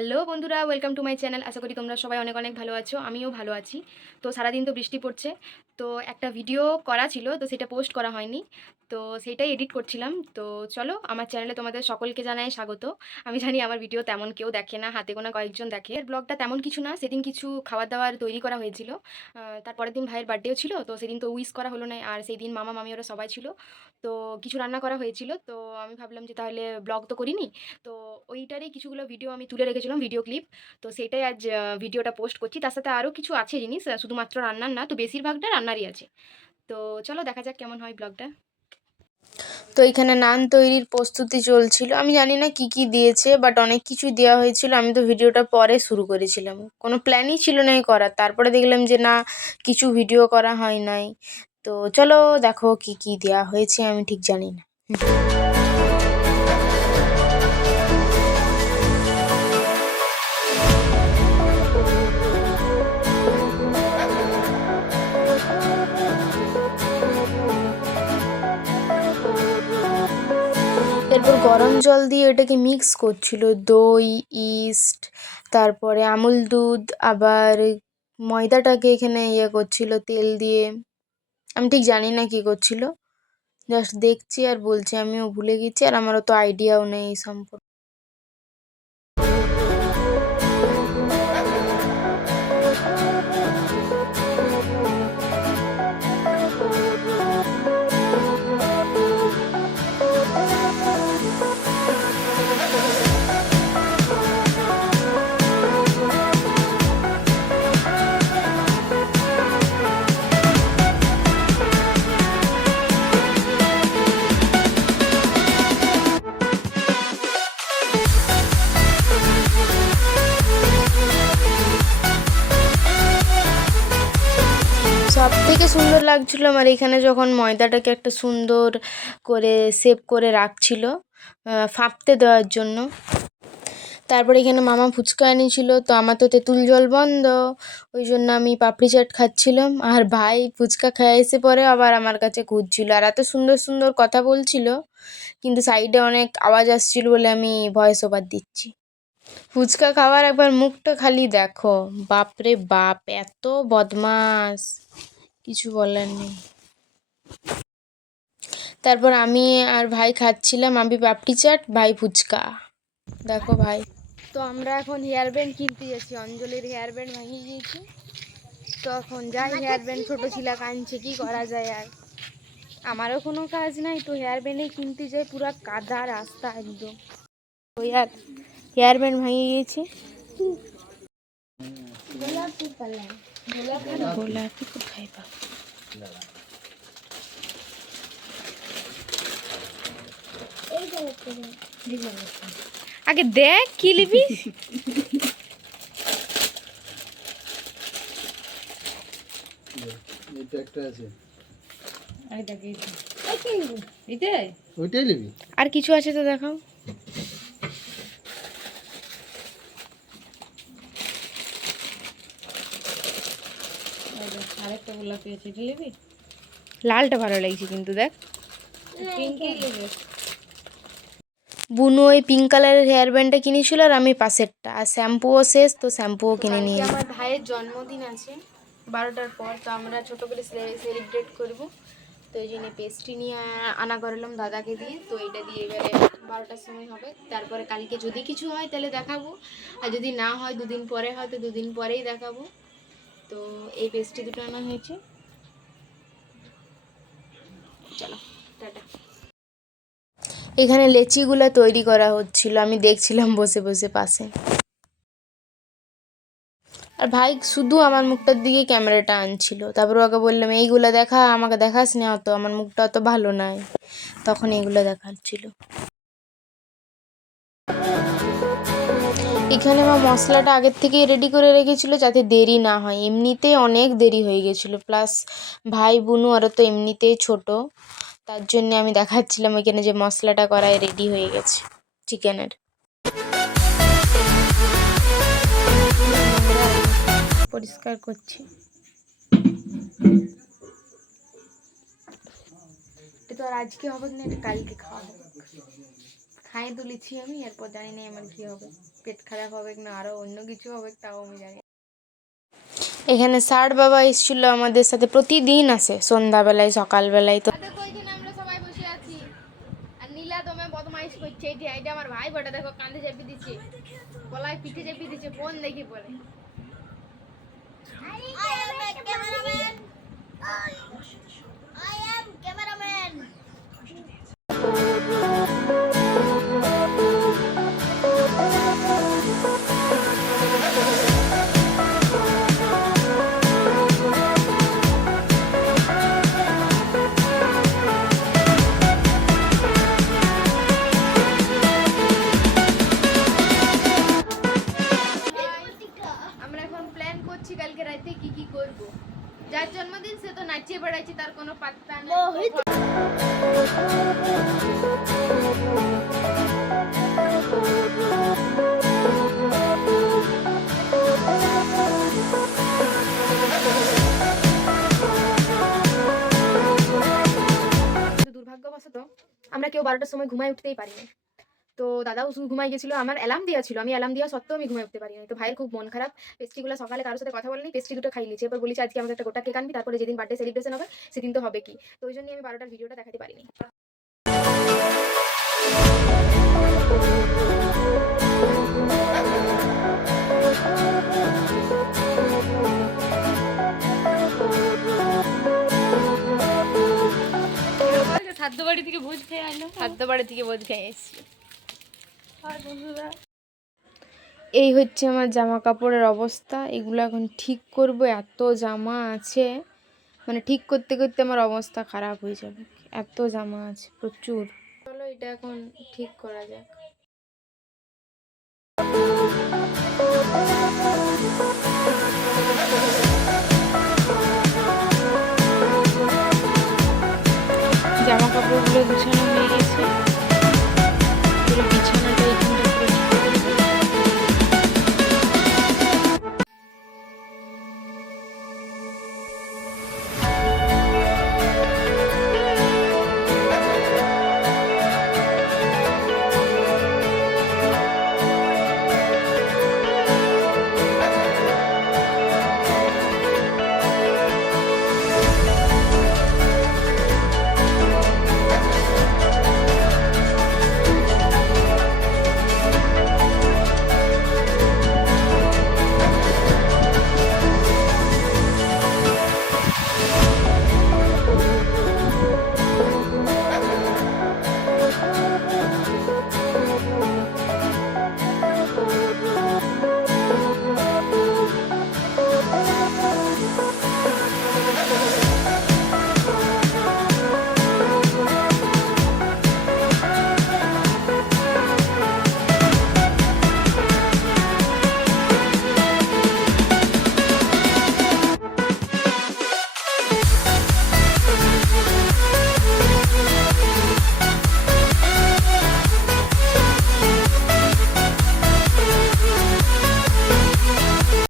Hello বন্ধুরা welcome to my channel আশা করি তোমরা সবাই অনেক অনেক ভালো আছো, আমিও ভালো আছি। তো সারাদিন তো বৃষ্টি পড়ছে, তো একটা ভিডিও করা ছিল, তো সেটা পোস্ট করা হয়নি। তো সেটাই এডিট করছিলাম। তো চলো, আমার চ্যানেলে তোমাদের সকলকে জানাই স্বাগত। আমি জানি আমার ভিডিও তেমন কেউ দেখে না, হাতে গোনা কয়েকজন দেখে। এর ব্লগটা তেমন কিছু না, সেদিন কিছু খাবার দাবার তৈরি করা হয়েছিল। তারপরের দিন ভাইয়ের বার্থডেও ছিল, তো সেদিন তো উইশ করা হলো না, আর সেই দিন মামা মামি ওরা সবাই ছিল। তো কিছু রান্না করা হয়েছিল, তো আমি ভাবলাম যে তাহলে ব্লগ তো করিনি। তো ওইটারই কিছুগুলো ভিডিও আমি তুলে রেখেছিলাম ভিডিও ক্লিপ তো সেটাই আজ ভিডিওটা পোস্ট করছি। তার সাথে আরও কিছু আছে জিনিস শুধুমাত্র রান্নার না, তো বেশিরভাগটা রান্নারই আছে। তো চলো দেখা যাক কেমন হয় ব্লগটা তো এখানে নান তৈরির প্রস্তুতি চলছিল। আমি জানি না কি কি দিয়েছে বাট অনেক কিছুই দেওয়া হয়েছিল। আমি তো ভিডিওটা পরে শুরু করেছিলাম। কোনো প্ল্যানই ছিল না করার। তারপরে দেখলাম যে না, কিছু ভিডিও করা হয় নাই। তো চলো দেখো কি কি দেওয়া হয়েছে, আমি ঠিক জানি না। এরপর গরম জল দিয়ে এটাকে মিক্স করছিল, দই ইস্ট তারপরে আমুল দুধ, আবার ময়দাটাকে এখানে ইয়ে করছিল, তেল দিয়ে। আমি ঠিক জানি না কি করছিল। জাস্ট দেখছি আর বলছি, আমিও ভুলে গেছি আর আমারও তো আইডিয়াও নেই এই সম্পর্কে। লাগছিল আমার। এখানে যখন ময়দাটাকে একটা সুন্দর করে সেভ করে রাখছিল ফাঁপতে দেওয়ার জন্য। তারপরে এখানে মামা ফুচকা এনেছিল, তো আমার তো তেঁতুল জল বন্ধ, ওই জন্য আমি পাপড়ি চাট খাচ্ছিলাম। আর ভাই ফুচকা খেয়ে এসে পরে আবার আমার কাছে ঘুরছিল। আর এত সুন্দর সুন্দর কথা বলছিল, কিন্তু সাইডে অনেক আওয়াজ আসছিল বলে আমি ভয়েস ওভার দিচ্ছি। ফুচকা খাওয়ার একবার মুখটা খালি দেখো। বাপরে বাপ, এত বদমাস কিছু বলার নেই। তারপর আমি আর ভাই খাচ্ছিলাম আমি পাপড়ি চাট ভাই ফুচকা। দেখো ভাই। তো আমরা এখন হেয়ার ব্যান্ড কিনতে যাচ্ছি অঞ্জলির হেয়ার ব্যান্ড ভাঙিয়ে গিয়েছি তো এখন যাই হেয়ার ব্যান্ড ছোটো ছিলা কানছে কি করা যায় আর? আমারও কোনো কাজ নাই তো হেয়ার ব্যান্ডেই কিনতে যাই পুরো কাদা রাস্তা একদম। ওই আর হেয়ার ব্যান্ড ভাঙিয়ে গিয়েছি গোলাপি কোথায় পাবো আগে দেখ কি লিবি একটা আছে। এটাই ওইটাই নিবি? আর কিছু আছে তো দেখাও। আরেকটা গোলাপি আছে এটা নিবি? লালটা ভালো লাগছে কিন্তু দেখ। পিঙ্কই নেবে। বুনু ওই পিঙ্ক কালারের হেয়ার ব্যান্ডটা কিনেছিল আর আমি পাশেরটা। আর শ্যাম্পুও শেষ তো শ্যাম্পুও কিনে নিয়ে আমার ভাইয়ের জন্মদিন আছে বারোটার পর তো আমরা ছোটো করে সেলিব্রেট করব। তো এই জন্য পেস্ট্রি নিয়ে আনা করলাম দাদাকে দিয়ে তো এটা দিয়ে এবারে বারোটার সময় হবে। তারপরে কালকে যদি কিছু হয় তাহলে দেখাবো। আর যদি না হয় দুদিন পরে হয় তো দুদিন পরেই দেখাবো। তো এই পেস্ট্রি দুটো আনা হয়েছে। চলো, টাটা। এখানে লেচিগুলো তৈরি করা হচ্ছিল, আমি দেখছিলাম বসে বসে পাশে। আর ভাই, শুধু আমার মুখটার দিকে ক্যামেরাটা আনছিল। তারপর ওকে বললাম, এইগুলো দেখা, আমাকে দেখাস না অত, আমার মুখটা অত ভালো নাই। তখন এইগুলো দেখাচ্ছিল। এখানে আমার মশলাটা আগের থেকেই রেডি করে রেখেছিল যাতে দেরি না হয়। এমনিতেই অনেক দেরি হয়ে গেছিল। প্লাস ভাই, বোনু আরও তো এমনিতেই ছোট। তার জন্য আমি দেখাচ্ছিলাম ওইখানে যে মশলাটা করায় রেডি হয়ে গেছে চিকেনের পরিষ্কার করছি। এটা তো আর আজকে হবে না কালকে খাওয়া হবে। খাইয়ে তুলেছি আমি, এরপর জানি না আমার কি হবে। পেট খারাপ হবে না আরও অন্য কিছু হবে তাও আমি জানি এখানে ষাট বাবা এসেছিল আমাদের সাথে প্রতিদিন আসে সন্ধ্যাবেলায় সকালবেলায় তো দেখো আমরা সবাই বসে আছি। আর নীলা তোমায় বদমাইশ করছে এই যে এটা আমার ভাই বটে দেখো কাঁধে চেপে দিচ্ছে। গলায় পিঠে চেপে দিচ্ছে ফোন দেখি পরে কোনো পাত্তা দুর্ভাগ্যবশত আমরা কেউ বারোটার সময় ঘুমায় উঠতেই পারিনি। তো দাদাও শুধু ঘুমাই গেছিল আমার অ্যালার্ম দেওয়া ছিল। আমি অ্যালার্ম দেওয়া সত্ত্বেও আমি ঘুমাই উঠতে পারিনি। তো ভাইয়ের খুব মন খারাপ। পেস্ট্রিগুলো সকালে কারোর সাথে কথা বলেনি পেস্ট্রি দুটো খাই নিয়েছি এবার বলেছি আজকে আমাকে একটা গোটা কেক আনবি তারপরে যেদিন বার্থডে সেলিব্রেশন হবে সেদিন তো হবে কি? তো ওই জন্যই আমি বারোটার ভিডিওটা দেখাতে পারিনি। খাদ্য বাড়ি থেকে ভোজ খেয়ে আইলো খাদ্য বাড়ি থেকে বোধ খেয়ে এসেছি। এই হচ্ছে আমার জামা কাপড়ের অবস্থা। এগুলো এখন ঠিক করব, এত জামা আছে। মানে ঠিক করতে করতে আমার অবস্থা খারাপ হয়ে যাবে। এত জামা আছে, প্রচুর। চলো এটা এখন ঠিক করা যাক। জামা কাপড়গুলো গুছানো হয়ে গেছে।